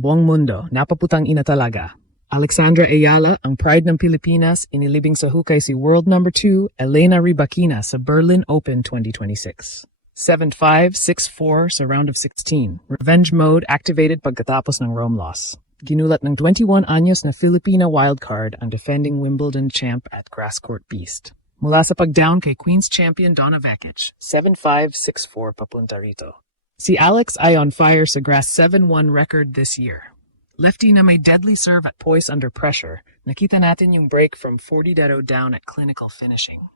Buong mundo, napaputang ina talaga. Alexandra Ayala, ang pride ng Pilipinas, inilibing sa hukay si world number 2, Elena Rybakina sa Berlin Open 2026. 7-5, 6-4 sa round of 16. Revenge mode activated pagkatapos ng Rome loss. Ginulat ng 21 anyos na Filipina wildcard ang defending Wimbledon champ at grass court beast. Mula sa pag-down kay Queen's champion Donna Vekic, 7-5, 6-4 papunta rito. Si Alex ay on fire sa grass 7-1 record this year. Lefty na may deadly serve at poise under pressure, nakita natin yung break from 40-0 down at clinical finishing.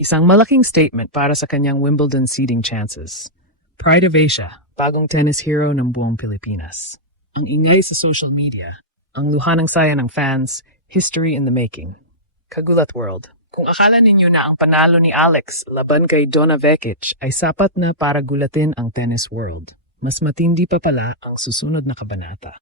Isang malaking statement para sa kanyang Wimbledon seeding chances. Pride of Asia, bagong tennis hero ng buong Pilipinas. Ang ingay sa social media, ang luha ng saya ng fans, history in the making. Kagulat World. Kung akala ninyo na ang panalo ni Alex laban kay Donna Vekic ay sapat na para gulatin ang tennis world, mas matindi pa pala ang susunod na kabanata.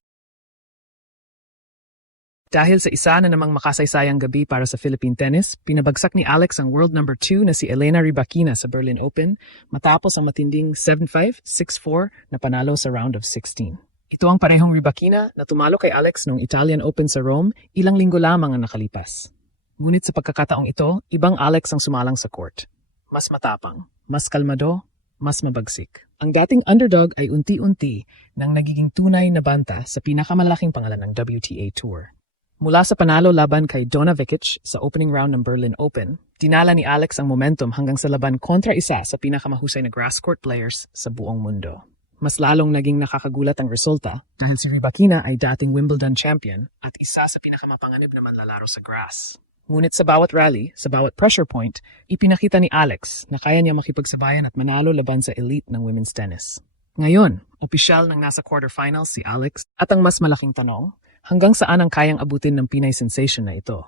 Dahil sa isa na namang makasaysayang gabi para sa Philippine tennis, pinabagsak ni Alex ang world number 2 na si Elena Rybakina sa Berlin Open matapos ang matinding 7-5, 6-4 na panalo sa round of 16. Ito ang parehong Rybakina na tumalo kay Alex noong Italian Open sa Rome ilang linggo lamang ang nakalipas. Ngunit sa pagkakataong ito, ibang Alex ang sumalang sa court. Mas matapang, mas kalmado, mas mabagsik. Ang dating underdog ay unti-unti nang nagiging tunay na banta sa pinakamalaking pangalan ng WTA Tour. Mula sa panalo laban kay Donna Vekic sa opening round ng Berlin Open, dinala ni Alex ang momentum hanggang sa laban kontra isa sa pinakamahusay na grass court players sa buong mundo. Mas lalong naging nakakagulat ang resulta dahil si Rybakina ay dating Wimbledon champion at isa sa pinakamapanganib na manlalaro sa grass. Ngunit sa bawat rally, sa bawat pressure point, ipinakita ni Alex na kaya niya makipagsabayan at manalo laban sa elite ng women's tennis. Ngayon, opisyal nang nasa quarterfinals si Alex at ang mas malaking tanong, hanggang saan ang kayang abutin ng Pinay sensation na ito?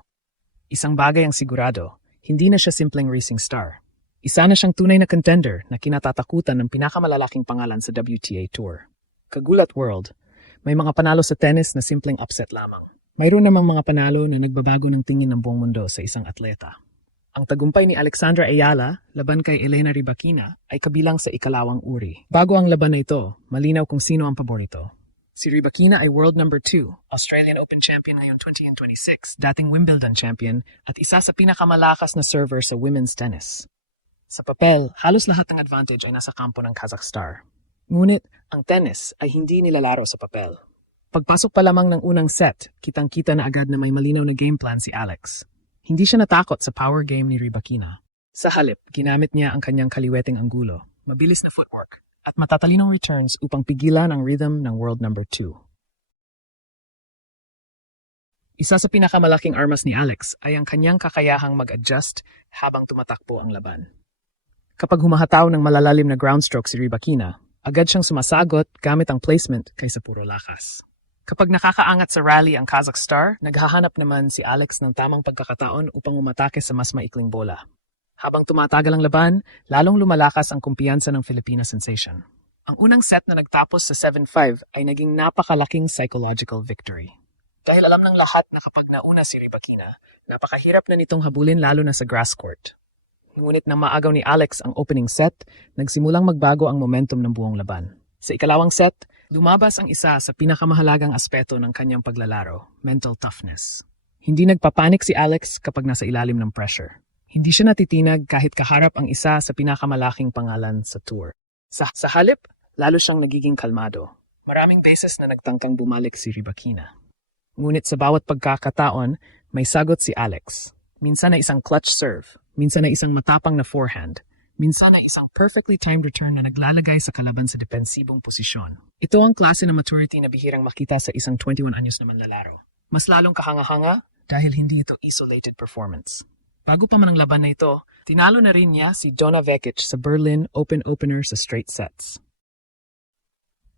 Isang bagay ang sigurado, hindi na siya simpleng racing star. Isa na siyang tunay na contender na kinatatakutan ng pinakamalalaking pangalan sa WTA Tour. Kagulat World, may mga panalo sa tennis na simpleng upset lamang. Mayroon namang mga panalo na nagbabago ng tingin ng buong mundo sa isang atleta. Ang tagumpay ni Alexandra Ayala laban kay Elena Rybakina ay kabilang sa ikalawang uri. Bago ang laban na ito, malinaw kung sino ang paborito. Si Rybakina ay world number 2, Australian Open champion ngayong 2026, dating Wimbledon champion at isa sa pinakamalakas na server sa women's tennis. Sa papel, halos lahat ng advantage ay nasa kampo ng Kazakhstan. Ngunit, ang tennis ay hindi nilalaro sa papel. Pagpasok pa lamang ng unang set, kitang-kita na agad na may malinaw na game plan si Alex. Hindi siya natakot sa power game ni Rybakina. Sa halip, ginamit niya ang kanyang kaliweting anggulo, mabilis na footwork, at matatalinong returns upang pigilan ang rhythm ng world number 2. Isa sa pinakamalaking armas ni Alex ay ang kanyang kakayahang mag-adjust habang tumatakbo ang laban. Kapag humahataw ng malalalim na ground stroke si Rybakina, agad siyang sumasagot gamit ang placement kaysa puro lakas. Kapag nakakaangat sa rally ang Kazakhstan, naghahanap naman si Alex ng tamang pagkakataon upang umatake sa mas maikling bola. Habang tumatagal ang laban, lalong lumalakas ang kumpiyansa ng Filipina sensation. Ang unang set na nagtapos sa 7-5 ay naging napakalaking psychological victory. Dahil alam ng lahat na kapag nauna si Rybakina, napakahirap na nitong habulin lalo na sa grass court. Ngunit nang maagaw ni Alex ang opening set, nagsimulang magbago ang momentum ng buong laban. Sa ikalawang set, lumabas ang isa sa pinakamahalagang aspeto ng kanyang paglalaro, mental toughness. Hindi nagpapanik si Alex kapag nasa ilalim ng pressure. Hindi siya natitinag kahit kaharap ang isa sa pinakamalaking pangalan sa tour. Sa halip, lalo siyang nagiging kalmado. Maraming beses na nagtangkang bumalik si Rybakina. Ngunit sa bawat pagkakataon, may sagot si Alex. Minsan na isang clutch serve, minsan na isang matapang na forehand, minsan na isang perfectly timed return na naglalagay sa kalaban sa depensibong posisyon. Ito ang klase ng maturity na bihirang makita sa isang 21 anyos na manlalaro. Mas lalong kahanga-hanga dahil hindi ito isolated performance. Bago pa man ang laban na ito, tinalo na rin niya si Donna Vekic sa Berlin Open opener sa straight sets.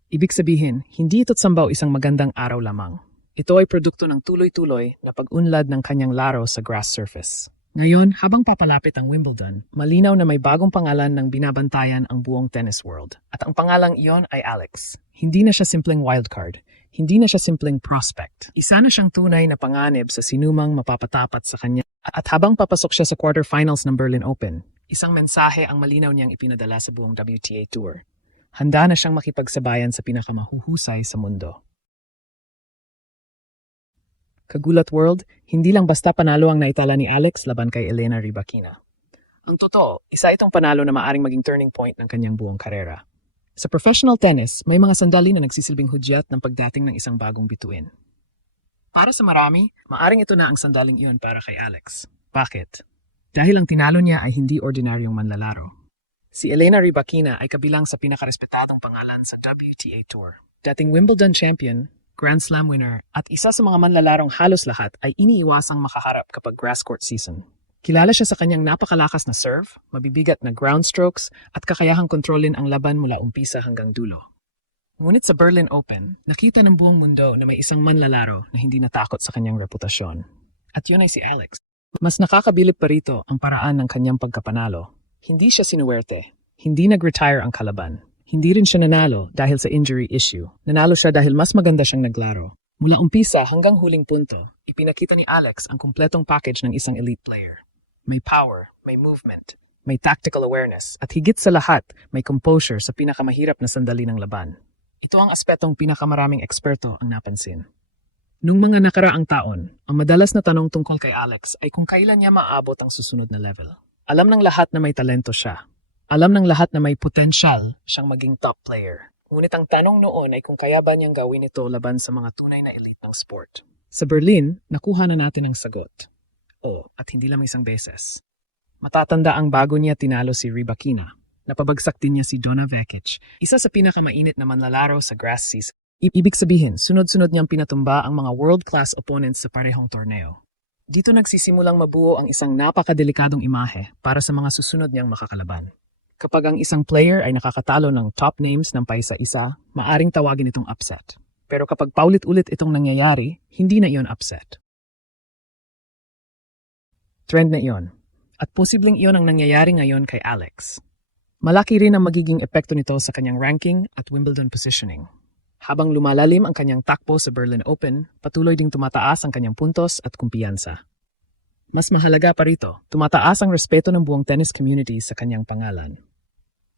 Ibig sabihin, hindi ito't sambaw isang magandang araw lamang. Ito ay produkto ng tuloy-tuloy na pag-unlad ng kanyang laro sa grass surface. Ngayon, habang papalapit ang Wimbledon, malinaw na may bagong pangalan ng binabantayan ang buong tennis world. At ang pangalang iyon ay Alex. Hindi na siya simpleng wildcard. Hindi na siya simpleng prospect. Isa na siyang tunay na panganib sa sinumang mapapatapat sa kanya. At habang papasok siya sa quarterfinals ng Berlin Open, isang mensahe ang malinaw niyang ipinadala sa buong WTA Tour. Handa na siyang makipagsabayan sa pinakamahuhusay sa mundo. Kagulat World, hindi lang basta panalo ang naitala ni Alex laban kay Elena Rybakina. Ang totoo, isa itong panalo na maaring maging turning point ng kanyang buong karera. Sa professional tennis, may mga sandali na nagsisilbing hudyat ng pagdating ng isang bagong bituin. Para sa marami, maaring ito na ang sandaling iyon para kay Alex. Bakit? Dahil ang tinalo niya ay hindi ordinaryong manlalaro. Si Elena Rybakina ay kabilang sa pinakarespetadong pangalan sa WTA Tour. Dating Wimbledon champion, Grand Slam winner, at isa sa mga manlalarong halos lahat ay iniiwasang makaharap kapag grass court season. Kilala siya sa kanyang napakalakas na serve, mabibigat na ground strokes, at kakayahang kontrolin ang laban mula umpisa hanggang dulo. Ngunit sa Berlin Open, nakita ng buong mundo na may isang manlalaro na hindi natakot sa kanyang reputasyon. At yun ay si Alex. Mas nakakabilib pa rito ang paraan ng kanyang pagkapanalo. Hindi siya sinuwerte. Hindi nag-retire ang kalaban. Hindi rin siya nanalo dahil sa injury issue. Nanalo siya dahil mas maganda siyang naglaro. Mula umpisa hanggang huling punto, ipinakita ni Alex ang kumpletong package ng isang elite player. May power, may movement, may tactical awareness, at higit sa lahat, may composure sa pinakamahirap na sandali ng laban. Ito ang aspetong pinakamaraming eksperto ang napansin. Nung mga nakaraang taon, ang madalas na tanong tungkol kay Alex ay kung kailan niya maaabot ang susunod na level. Alam ng lahat na may talento siya. Alam ng lahat na may potensyal siyang maging top player. Ngunit ang tanong noon ay kung kaya ba niyang gawin ito laban sa mga tunay na elite ng sport. Sa Berlin, nakuha na natin ang sagot. At hindi lang isang beses. Matatanda ang bago niya tinalo si Rybakina. Napabagsak din niya si Donna Vekic, isa sa pinakamainit na manlalaro sa grass season. Ibig sabihin, sunod-sunod niyang pinatumba ang mga world-class opponents sa parehong torneo. Dito nagsisimulang mabuo ang isang napakadelikadong imahe para sa mga susunod niyang makakalaban. Kapag ang isang player ay nakakatalo ng top names ng paisa-isa, maaring tawagin itong upset. Pero kapag paulit-ulit itong nangyayari, hindi na iyon upset. Trend na iyon. At posibleng iyon ang nangyayari ngayon kay Alex. Malaki rin ang magiging epekto nito sa kanyang ranking at Wimbledon positioning. Habang lumalalim ang kanyang takbo sa Berlin Open, patuloy ding tumataas ang kanyang puntos at kumpiyansa. Mas mahalaga pa rito, tumataas ang respeto ng buong tennis community sa kanyang pangalan.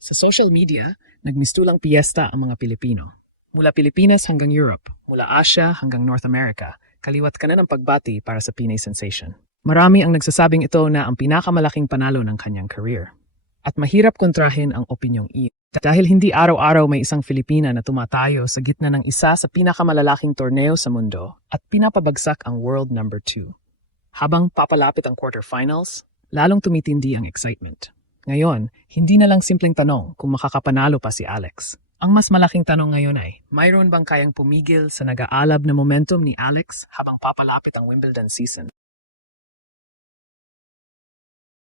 Sa social media, nagmistulang piyesta ang mga Pilipino. Mula Pilipinas hanggang Europe, mula Asia hanggang North America, kaliwat ka na ng pagbati para sa Pinay sensation. Marami ang nagsasabing ito na ang pinakamalaking panalo ng kanyang career. At mahirap kontrahin ang opinyong iyon. Dahil hindi araw-araw may isang Filipina na tumatayo sa gitna ng isa sa pinakamalalaking torneo sa mundo at pinapabagsak ang world number 2. Habang papalapit ang quarterfinals, lalong tumitindi ang excitement. Ngayon, hindi na lang simpleng tanong kung makakapanalo pa si Alex. Ang mas malaking tanong ngayon ay, mayroon bang kayang pumigil sa nag-aalab na momentum ni Alex habang papalapit ang Wimbledon season?